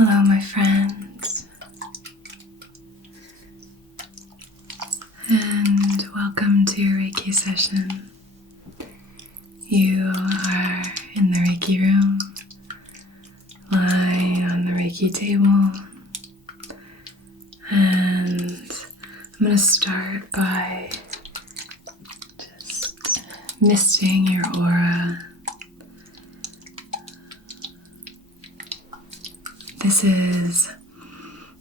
Hello, my friends, and welcome to your Reiki session. You are in the Reiki room, lying on the Reiki table, and I'm going to start by just misting your aura. This is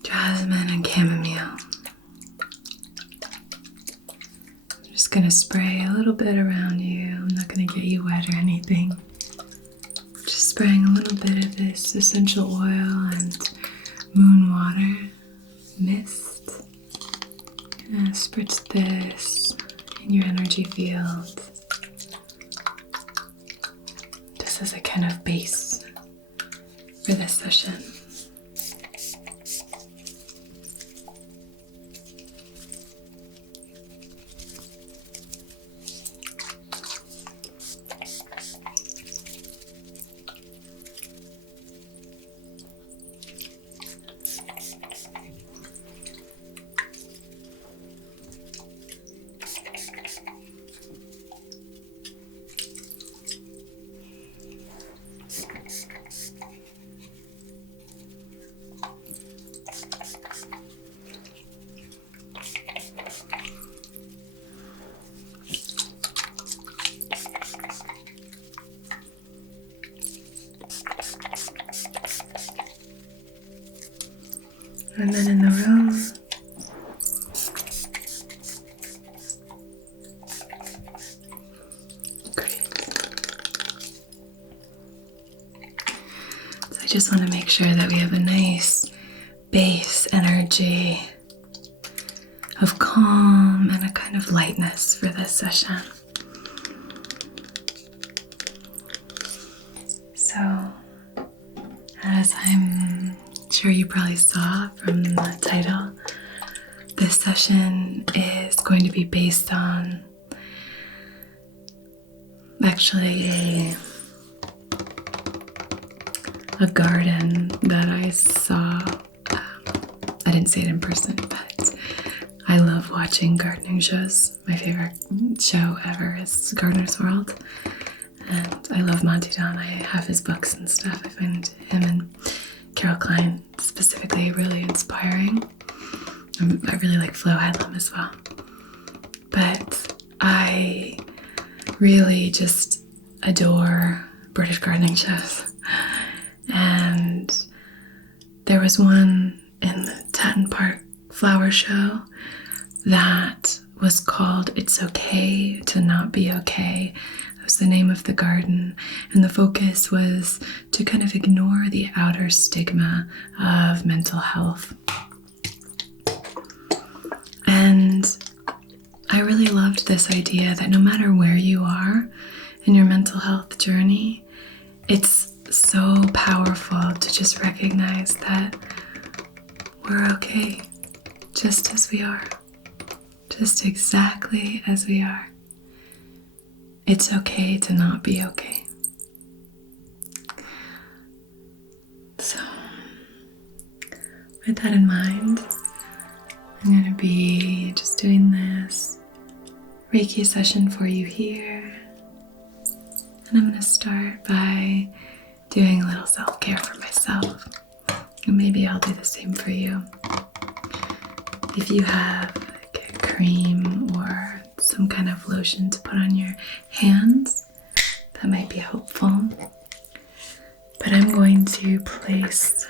jasmine and chamomile. I'm just going to spray a little bit around you. I'm not going to get you wet or anything. Just spraying a little bit of this essential oil and moon water mist. I'm going to spritz this in your energy field. Just as a kind of base for this session. And then in the room, great. So I just want to make sure that we have a nice base energy of calm and a kind of lightness for this session. So, as I'm sure you probably saw from the title, this session is going to be based on actually a garden that I saw. I didn't see it in person, but I love watching gardening shows. My favorite show ever is Gardener's World, and I love Monty Don. I have his books and stuff. I find him and Carol Klein specifically really inspiring. I really like Flo Headlam as well. But I really just adore British gardening shows. And there was one in the Tatton Park Flower Show that was called It's Okay to Not Be Okay. Was the name of the garden, and the focus was to kind of ignore the outer stigma of mental health. And I really loved this idea that no matter where you are in your mental health journey, it's so powerful to just recognize that we're okay just as we are, just exactly as we are. It's okay to not be okay. So, with that in mind, I'm going to be just doing this Reiki session for you here. And I'm going to start by doing a little self-care for myself. And maybe I'll do the same for you. If you have like a cream or some kind of lotion to put on your hands, that might be helpful. But I'm going to place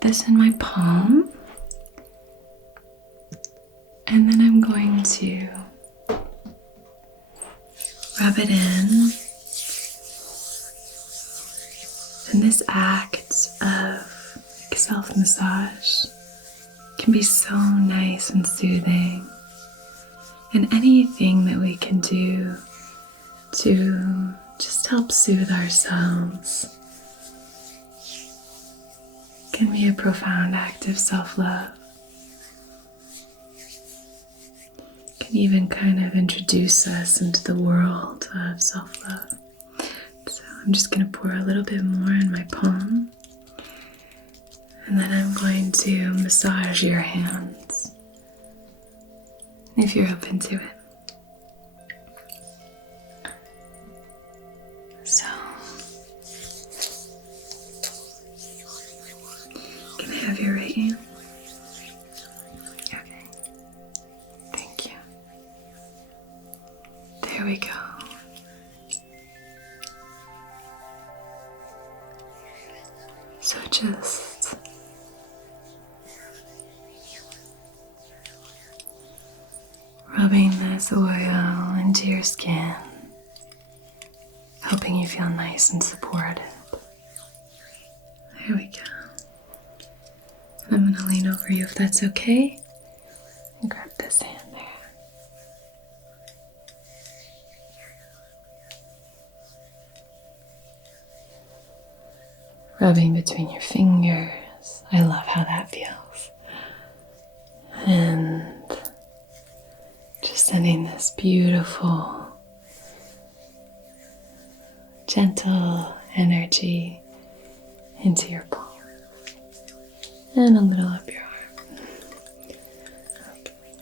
this in my palm, and then I'm going to rub it in. And this act of self-massage can be so nice and soothing. And anything that we can do to just help soothe ourselves can be a profound act of self-love. Can even kind of introduce us into the world of self-love. So I'm just going to pour a little bit more in my palm. And then I'm going to massage your hands, if you're open to it. So, can I have your right hand? Okay. Thank you. There we go. So just rubbing this oil into your skin, helping you feel nice and supported. There we go. And I'm going to lean over you if that's okay, and grab this hand there. Rubbing between your fingers. I love how that feels. And just sending this beautiful, gentle energy into your palm. And a little up your arm.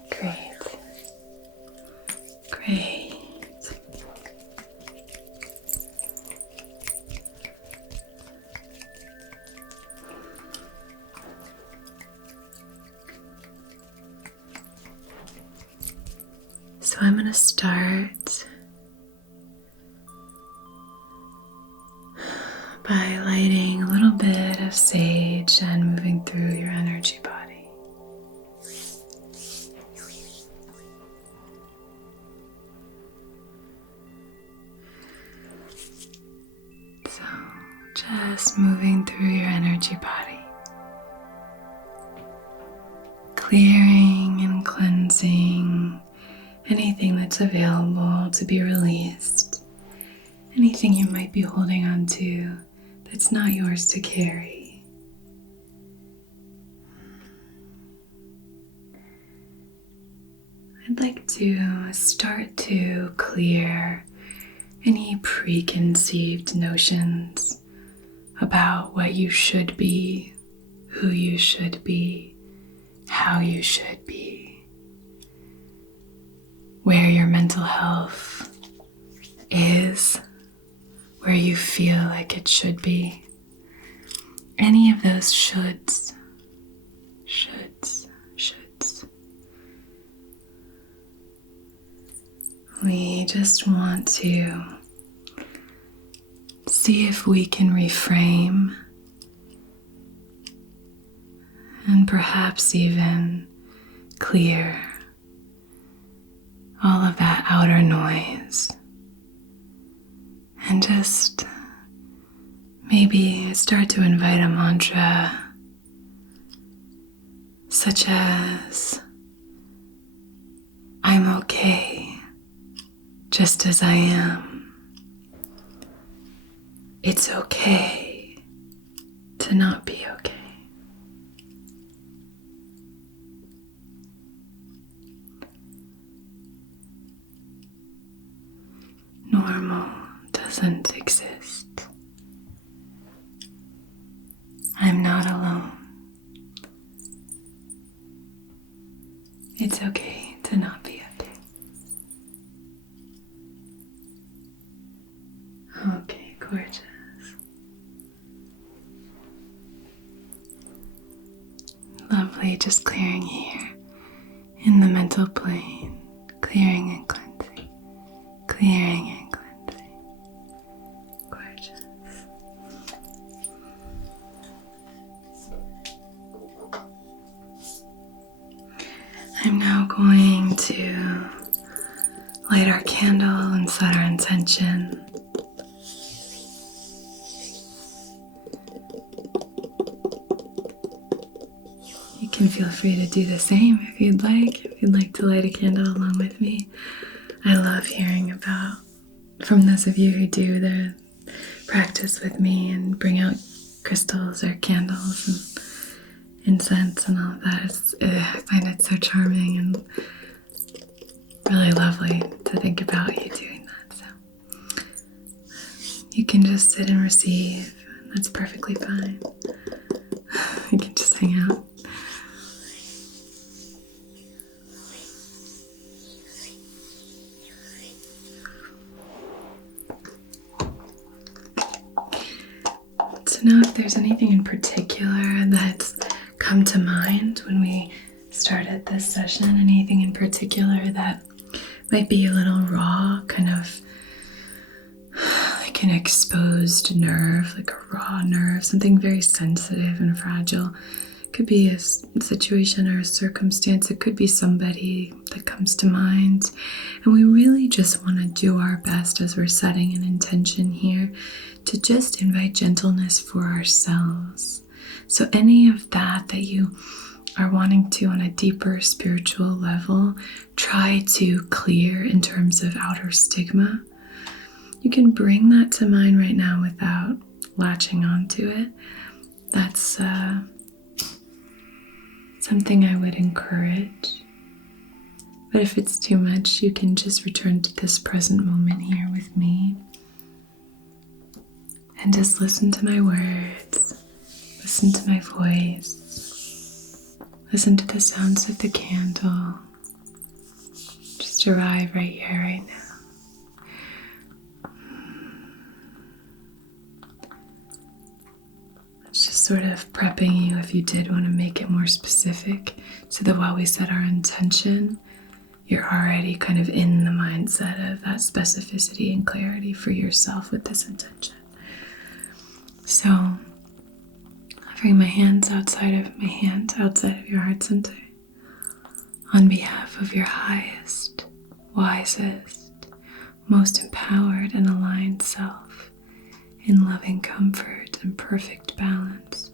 Okay, great. Great. So I'm going to start by lighting a little bit of sage and moving through your energy body. So just moving through your energy body, clearing and cleansing anything that's available to be released, anything you might be holding on to that's not yours to carry. I'd like to start to clear any preconceived notions about what you should be, who you should be, how you should be, where your mental health is, where you feel like it should be. Any of those shoulds. We just want to see if we can reframe and perhaps even clear all of that outer noise, and just maybe start to invite a mantra such as, I'm okay just as I am. It's okay to not be okay. Normal doesn't exist. I'm not alone. It's okay to not be okay. Okay, gorgeous. Lovely, just clearing here in the mental plane, clearing and cleansing, clearing and cleansing. Gorgeous. I'm now going to light our candle and set our intention. You can feel free to do the same if you'd like to light a candle along with me. I love hearing about, from those of you who do the practice with me and bring out crystals or candles and incense and all of that. I find it so charming and really lovely to think about you doing that. So you can just sit and receive. That's perfectly fine. You can just know if there's anything in particular that's come to mind when we started this session. Anything in particular that might be a little raw, kind of like an exposed nerve, like a raw nerve, something very sensitive and fragile. It could be a situation or a circumstance. It could be somebody that comes to mind. And we really just want to do our best as we're setting an intention here to just invite gentleness for ourselves. So any of that you are wanting to, on a deeper spiritual level, try to clear in terms of outer stigma, you can bring that to mind right now without latching onto it. That's something I would encourage. But if it's too much, you can just return to this present moment here with me and just listen to my words, listen to my voice, listen to the sounds of the candle. Just arrive right here, right now. Sort of prepping you if you did want to make it more specific, so that while we set our intention, you're already kind of in the mindset of that specificity and clarity for yourself with this intention. So offering my hands outside of your heart center, on behalf of your highest, wisest, most empowered and aligned self, in loving comfort and perfect balance,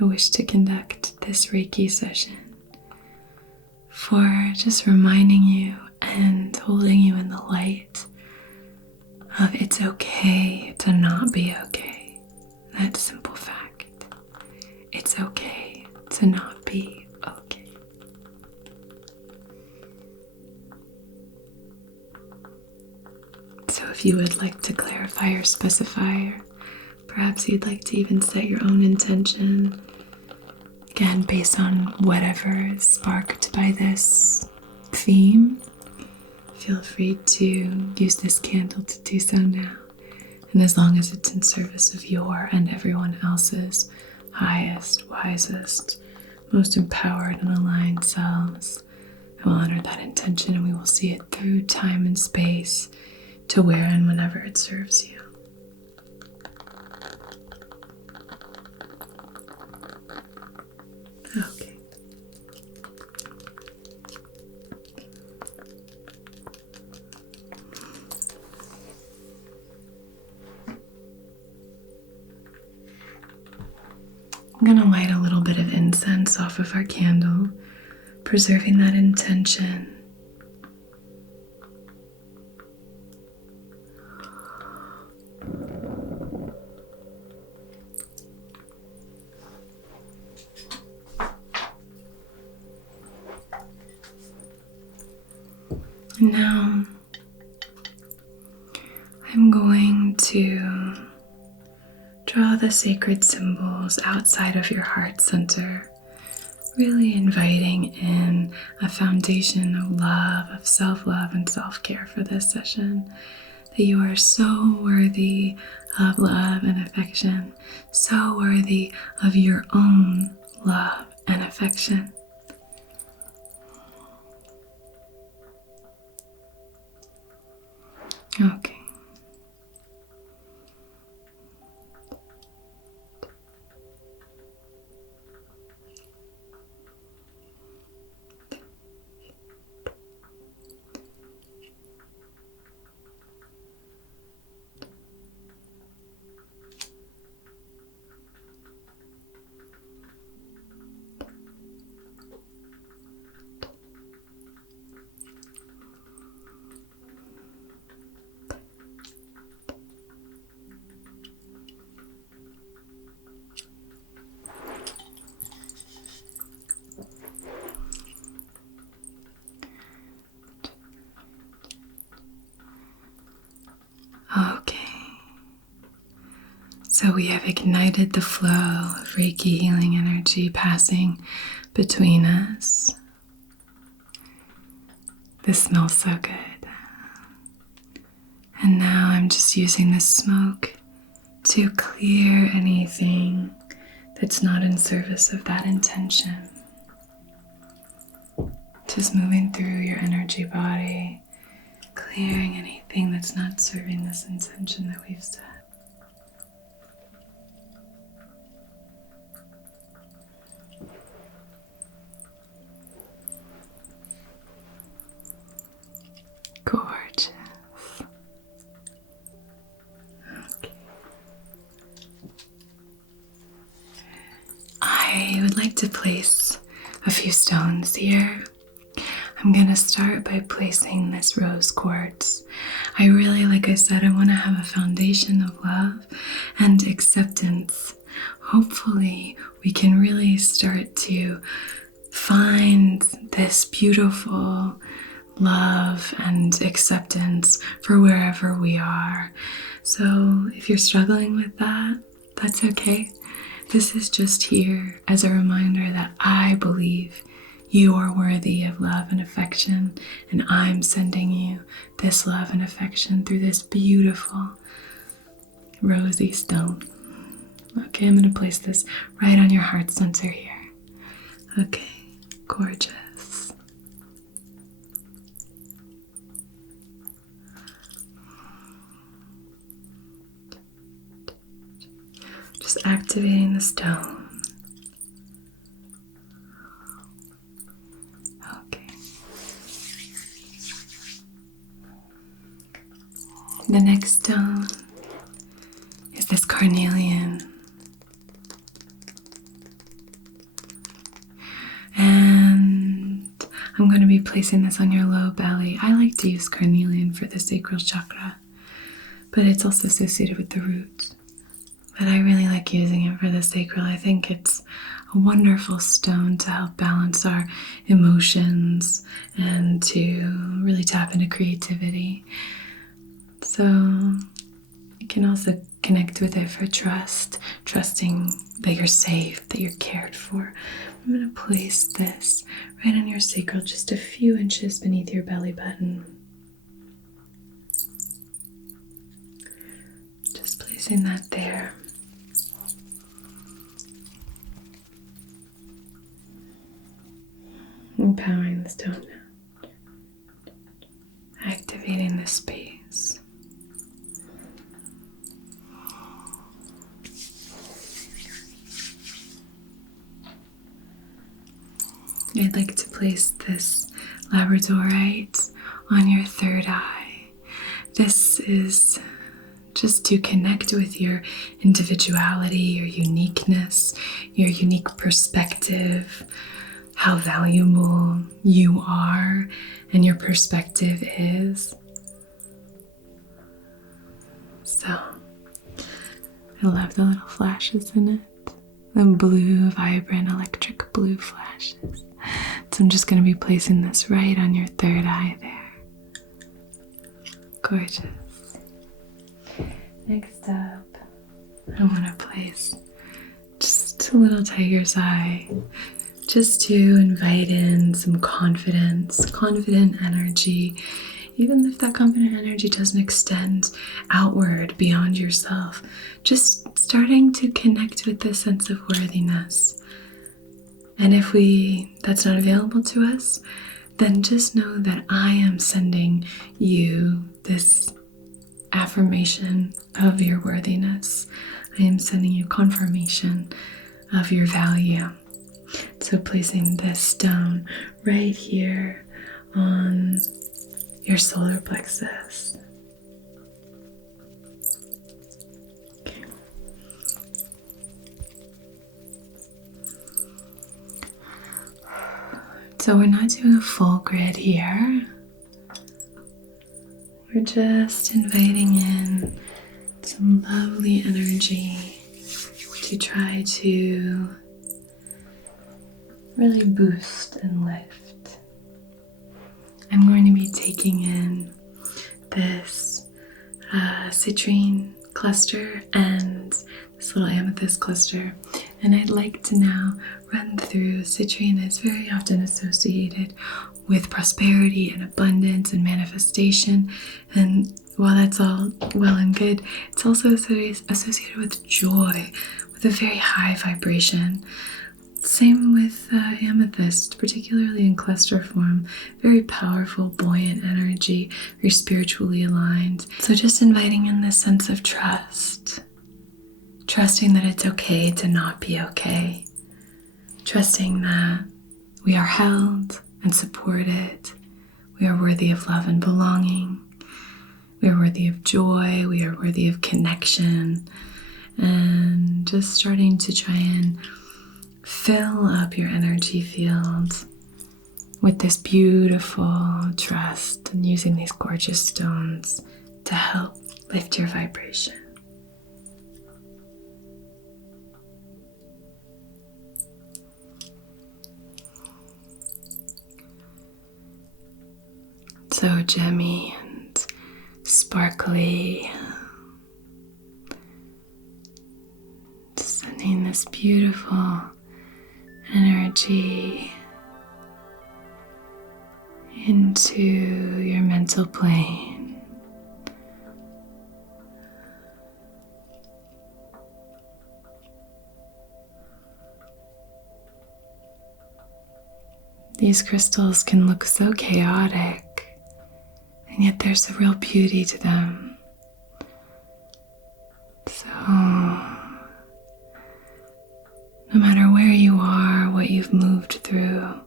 I wish to conduct this Reiki session for just reminding you and holding you in the light of it's okay to not be okay. That simple fact. It's okay to not be okay. So if you would like to clarify or specify, or perhaps you'd like to even set your own intention, again, based on whatever is sparked by this theme, feel free to use this candle to do so now. And as long as it's in service of your and everyone else's highest, wisest, most empowered and aligned selves, I will honor that intention, and we will see it through time and space to where and whenever it serves you. Okay. I'm going to light a little bit of incense off of our candle, preserving that intention. And now I'm going to draw the sacred symbols outside of your heart center, really inviting in a foundation of love, of self-love and self-care for this session, that you are so worthy of love and affection, so worthy of your own love and affection. Okay. Okay, so we have ignited the flow of Reiki healing energy passing between us. This smells so good. And now I'm just using the smoke to clear anything that's not in service of that intention. Just moving through your energy body, clearing anything that's not serving this intention that we've set. Gorgeous. Okay. I would like to place a few stones here. I'm going to start by placing this rose quartz. I really, like I said, I want to have a foundation of love and acceptance. Hopefully, we can really start to find this beautiful love and acceptance for wherever we are. So if you're struggling with that, that's okay. This is just here as a reminder that I believe you are worthy of love and affection, and I'm sending you this love and affection through this beautiful rosy stone. Okay, I'm going to place this right on your heart center here. Okay, gorgeous. Just activating the stone. The next stone is this Carnelian. And I'm going to be placing this on your low belly. I like to use Carnelian for the sacral chakra, but it's also associated with the root. But I really like using it for the sacral. I think it's a wonderful stone to help balance our emotions and to really tap into creativity. So you can also connect with it for trust, trusting that you're safe, that you're cared for. I'm going to place this right on your sacral, just a few inches beneath your belly button. Just placing that there. Empowering the stone now. Activating the space. I'd like to place this Labradorite on your third eye. This is just to connect with your individuality, your uniqueness, your unique perspective, how valuable you are and your perspective is. So, I love the little flashes in it. The blue, vibrant, electric blue flashes. So I'm just going to be placing this right on your third eye there. Gorgeous. Next up, I want to place just a little tiger's eye, just to invite in some confidence, confident energy, even if that confident energy doesn't extend outward beyond yourself, just starting to connect with this sense of worthiness. And if that's not available to us, then just know that I am sending you this affirmation of your worthiness. I am sending you confirmation of your value. So placing this stone right here on your solar plexus. Okay. So we're not doing a full grid here. We're just inviting in some lovely energy to try to really boost and lift. I'm going to be taking in this citrine cluster and this little amethyst cluster, and I'd like to now run through. Citrine is very often associated with prosperity and abundance and manifestation, and while that's all well and good, it's also associated with joy, with a very high vibration. Same with amethyst, particularly in cluster form. Very powerful, buoyant energy, very spiritually aligned. So just inviting in this sense of trust. Trusting that it's okay to not be okay. Trusting that we are held and supported. We are worthy of love and belonging. We are worthy of joy. We are worthy of connection. And just starting to try and fill up your energy field with this beautiful trust, and using these gorgeous stones to help lift your vibration. So gemmy and sparkly, sending this beautiful energy into your mental plane. These crystals can look so chaotic, and yet there's a real beauty to them. So, no matter where you are, what you've moved through,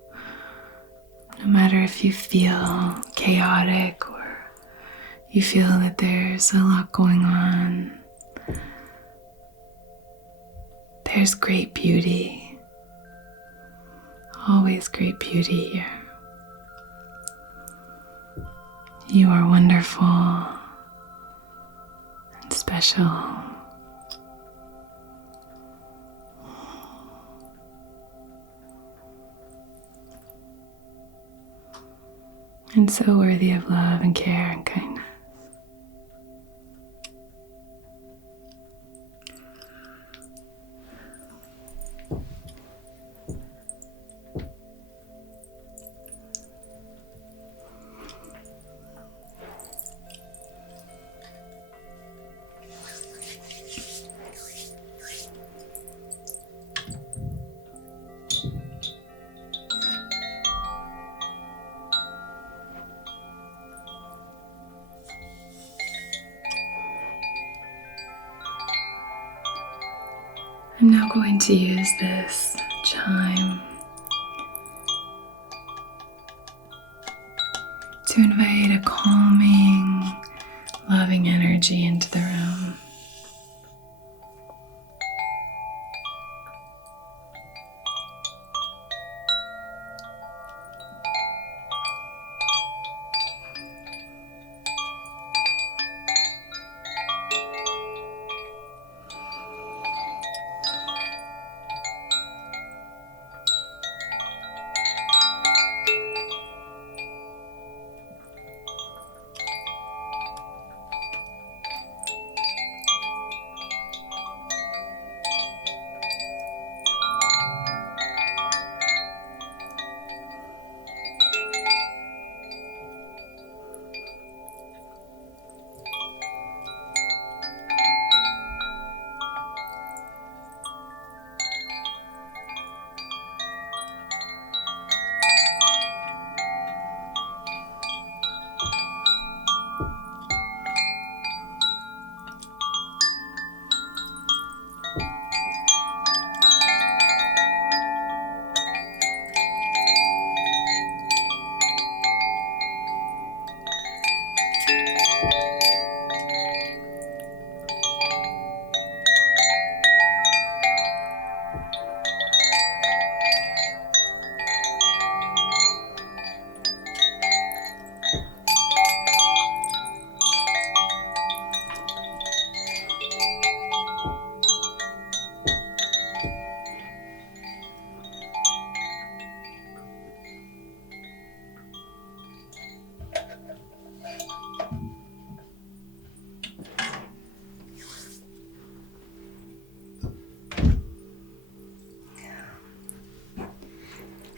no matter if you feel chaotic or you feel that there's a lot going on, there's great beauty. Always great beauty here. You are wonderful and special. And so worthy of love and care and kindness. I'm now going to use this chime to invite a calming, loving energy into the room.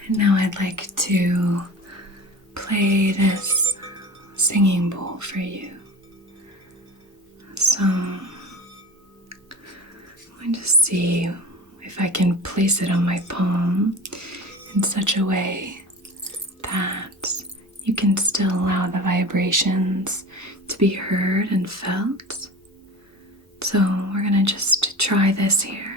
And now I'd like to play this singing bowl for you. So I just see if I can place it on my palm in such a way that you can still allow the vibrations to be heard and felt. So we're going to just try this here.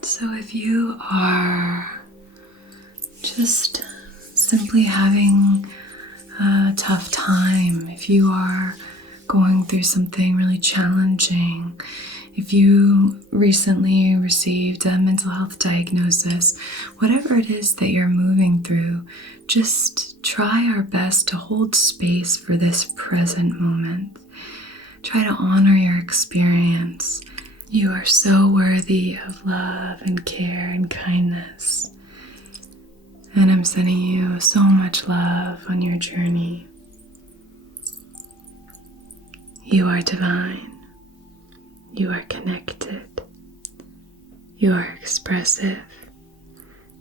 So if you are just simply having a tough time, if you are going through something really challenging, if you recently received a mental health diagnosis, whatever it is that you're moving through, just try our best to hold space for this present moment. Try to honor your experience. You are so worthy of love and care and kindness. And I'm sending you so much love on your journey. You are divine. You are connected. You are expressive.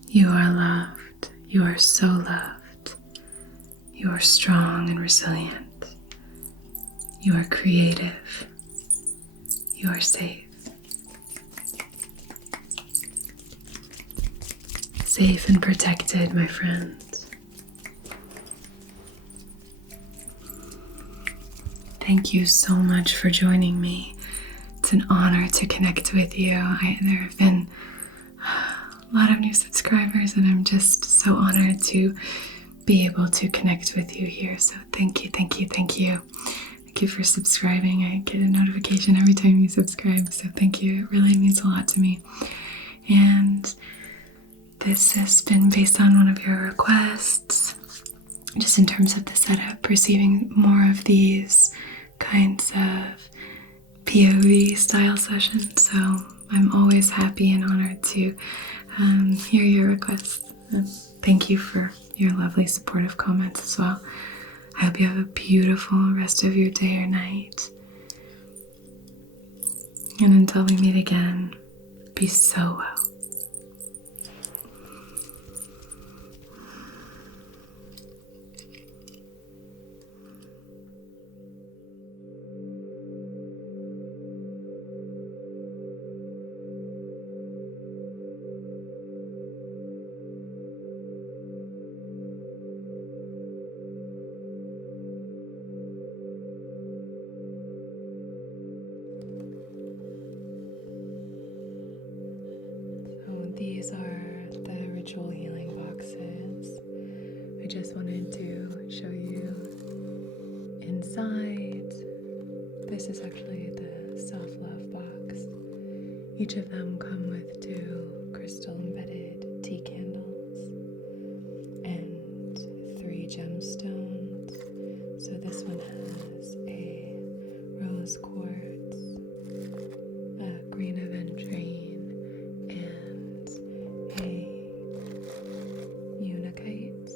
You are loved. You are so loved. You are strong and resilient. You are creative. You are safe. Safe and protected, my friends. Thank you so much for joining me. It's an honor to connect with you. There have been a lot of new subscribers, and I'm just so honored to be able to connect with you here. So thank you, thank you, thank you. Thank you for subscribing. I get a notification every time you subscribe, so thank you. It really means a lot to me. And this has been based on one of your requests, just in terms of the setup, receiving more of these kinds of POV style sessions. So I'm always happy and honored to hear your requests. Thank you for your lovely supportive comments as well. I hope you have a beautiful rest of your day or night. And until we meet again, be so well. These are the ritual healing boxes. I just wanted to show you inside. This is actually the self-love box. Each of them come with 2 crystal-embedded tea candles and 3 gemstones. So this one has a rose quartz, a green aventurine, and a unakite.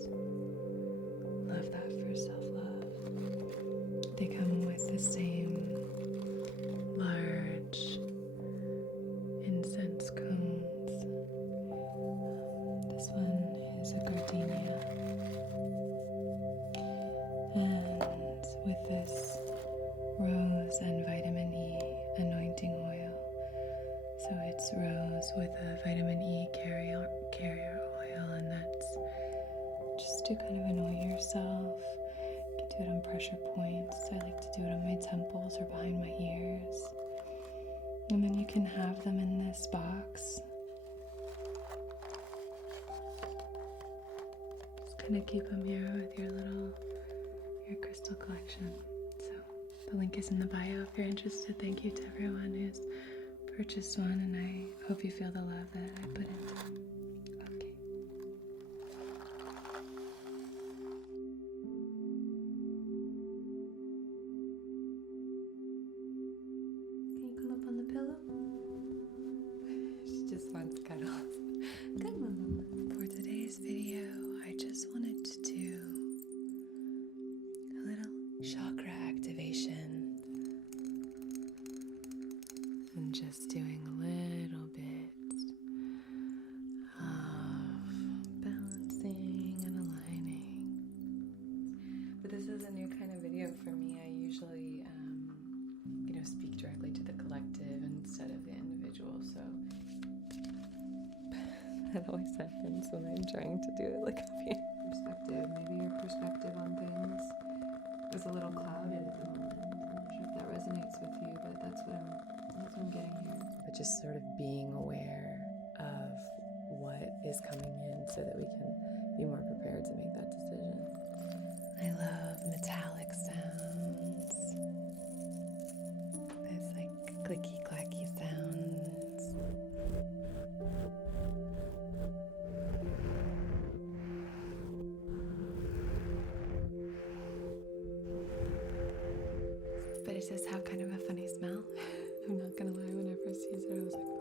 Love that for self-love. They come with the same large incense cones. This one is a gardenia. And with this rose and vitamin E anointing oil. So it's rose with a vitamin E carrier oil, and that's just to kind of anoint yourself. You can do it on pressure points. I like to do it on my temples or behind my ears. And then you can have them in this box. Just kind of keep them here with your crystal collection. So the link is in the bio if you're interested. Thank you to everyone who's purchased one, and I hope you feel the love that I put in them. Okay. Can you come up on the pillow? She just wants cuddles. Come on. For today's video, I just wanted to do a little chakra activation. And just doing a little bit of balancing and aligning. But this is a new kind of video for me. I usually, speak directly to the collective instead of the individual. So that always happens when I'm trying to do it like a perspective. Maybe your perspective on things is a little clouded at the moment. I'm not sure if that resonates with you, but that's what I'm getting here. But just sort of being aware of what is coming in so that we can be more prepared to make that decision. I love metallic sounds. There's like clicky clacky sounds. But it does have kind of a funny smell. I'm not gonna lie, when I first used it, I was like,